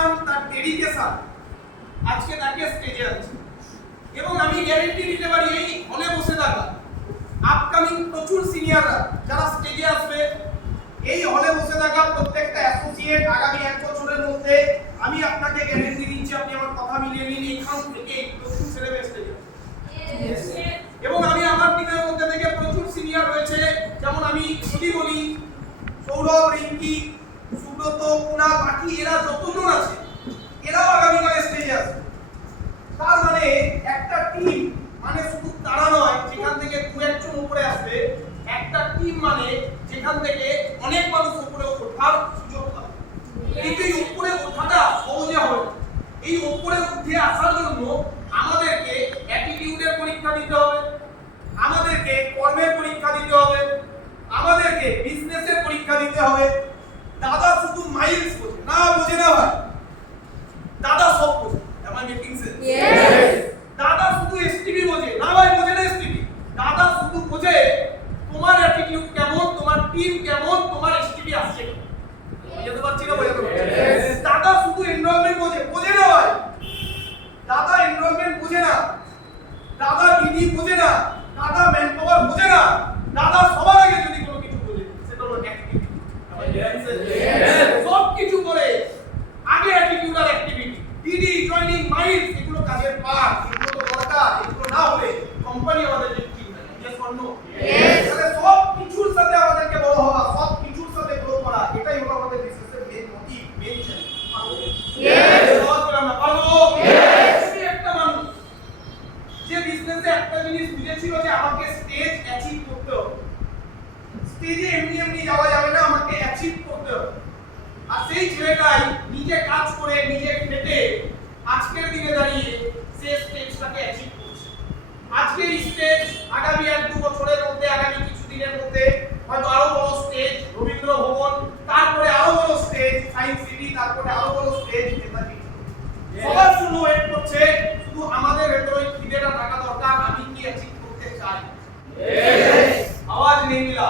Passion, তার dedication আজকে তাকে স্টেজে আছে। এবং আমি গ্যারান্টি দিতে পারি এই হলে বসে থাকা আপকামিং প্রচুর সিনিয়ররা যারা স্টেজে আসবে, এই হলে বসে থাকা প্রত্যেকটা অ্যাসোসিয়েট আগামী 1 বছরের মধ্যে আমি আপনাকে গ্যারান্টি দিচ্ছি, আপনি আমার কথা মিলিয়ে নিন, এইখান থেকে প্রচুর ছেলে স্টেজে আসবে। এবং আমি আমার টিমের মধ্যে থেকে প্রচুর সিনিয়র রয়েছে, যেমন আমি যদি বলি সৌরভ, রিঙ্কি, সুব্রত, কুণাল, বাকি এরা যতজন আছে এরাও আগামীকালে স্টেজে আসবে। তার মানে একটা টিম মানে শুধু তারা নয় যেখান থেকে 2-1 উপরে আসবে, একটা টিম মানে যেখান থেকে অনেক মানুষ উপরে ওঠার সুযোগ পাবে। কিন্তু এই উপরে ওঠাটা সহজে হবে না। এই উপরে উঠে আসার জন্য আমাদেরকে অ্যাটিটিউডের পরীক্ষা দিতে হবে, আমাদেরকে কর্মের পরীক্ষা দিতে হবে, আমাদেরকে বিজনেসের পরীক্ষা দিতে হবে। দাদা শুধু মাইলস বোঝে না, বোঝে না ভাই, দাদা সব বোঝে। Am I making sense? Yes. দাদা শুধু এসটিভি বোঝে না ভাই, বোঝে না এসটিভি। দাদা শুধু বোঝে তোমার অ্যাটিটিউড কেমন, তোমার টিম কেমন, তোমার এসটিভি আসছে কেমন। বুঝতে পারছি না, বোঝাতে পারছি? দাদা শুধু এনরোলমেন্ট বোঝে, বোঝে না ভাই। দাদা এনরোলমেন্ট বোঝে না, দাদা ডিডি বোঝে না, দাদা ম্যান পাওয়ার বোঝে না। দাদা সবার আগে যদি কোনো কিছু বোঝে সেটা হলো অ্যাক্টিভিটি। সব কিছু করে আগে অ্যাটিটিউড আর অ্যাক্টিভিটি, ডিডি, জয়েনিং, মাইলস এগুলো কাজের পার্ট, এগুলো তো দরকার। এগুলো না হলে কোম্পানি আমাদের ঠিক না। Yes or no? ইয়েস। তাহলে সব কিছুর সাথে আমাদেরকে বড় হওয়া, সব কিছুর সাথে গ্রো করা, এটাই হলো আমাদের বিজনেসের main motive, main challenge. Yes. সহজ করে আমরা পারবো। ইয়েস। একটা মানুষ যে বিজনেসে একটা জিনিস বুঝেছিল যে আমাকে স্টেজ অ্যাচিভ করতে হবে, স্টেজে এমনি এমনি যাওয়া যাবে না, আমাকে অ্যাচিভ করতে হবে। আর সেই ছেলেটাই নিজে কাজ করে নিজে খেটে আজকের দিনে দাঁড়িয়ে সে স্টেজটাকে অ্যাচিভ করছে। আজকে এই স্টেজ আগামী 1-2 বছরের মধ্যে, আগামী কিছু দিনের মধ্যে হয়তো আরো বড় স্টেজ রবীন্দ্র ভবন, তারপরে আরো বড় স্টেজ সায়েন্স সিটি, তারপরে আরো বড় স্টেজ নেতাজি। সবার জন্য ওয়েট করছে, শুধু আমাদের ভেতরে খিদেটা থাকা দরকার, আমি কি অ্যাচিভ করতে চাই। আওয়াজ নেই মিলা।